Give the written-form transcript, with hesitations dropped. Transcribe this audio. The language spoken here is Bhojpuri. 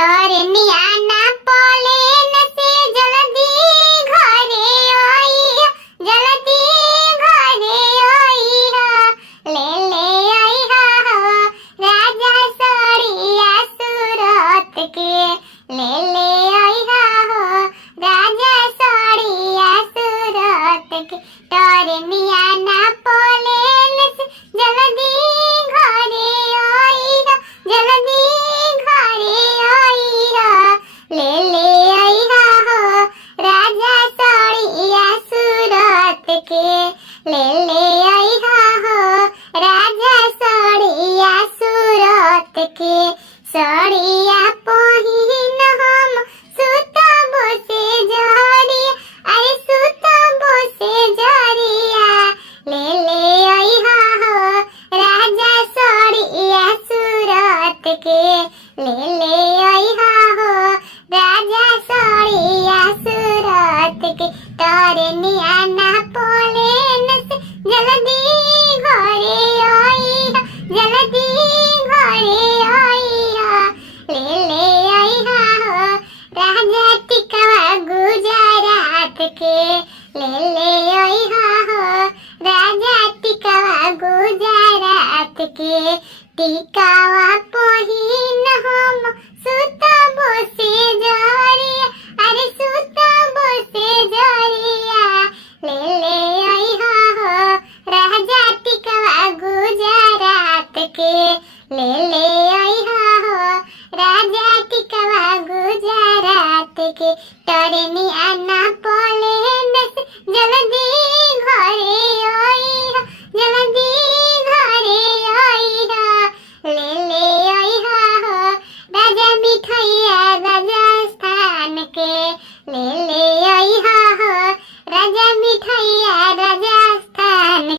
टरनिया ना पलेन से जल्दी घरे आई, जल्दी घरे आई ले ले आई राजा सड़िया सूरत के, ले ले आई राजा सड़िया सूरत के। टरनिया ना पलेन से जल्दी घरे आई, जल्दी घरे आई ले ले आई राजा सड़िया सूरत के, ले ले आई राजा सड़िया सूरत के। सड़िया पहिन हम सुतब से जरिया, अरे सुतब से जरिया ले ले आई राजा सड़िया सूरत के, ले ले आई राजा सड़िया सूरत के। टरनिया ना पलेन से जल्दी घरे आई, जल्दी घरे आई ले ले आई राजा टिकवा गुजरात के, ले ले आई राजा टिकवा गुजरात के। टिकावा पहिन हम सुतब से जरिया, अरे सुतब से जरिया ले ले आई राजा टिकवा गुजरात के, ले ले आई राजा टिकवा गुजरात के। टरनिया ना पलेन से जल्दी घरे आई, जल्दी घरे आई ले ले आई राजा मिठैया राजस्थान के, ले ले आई राजा मिठैया राजा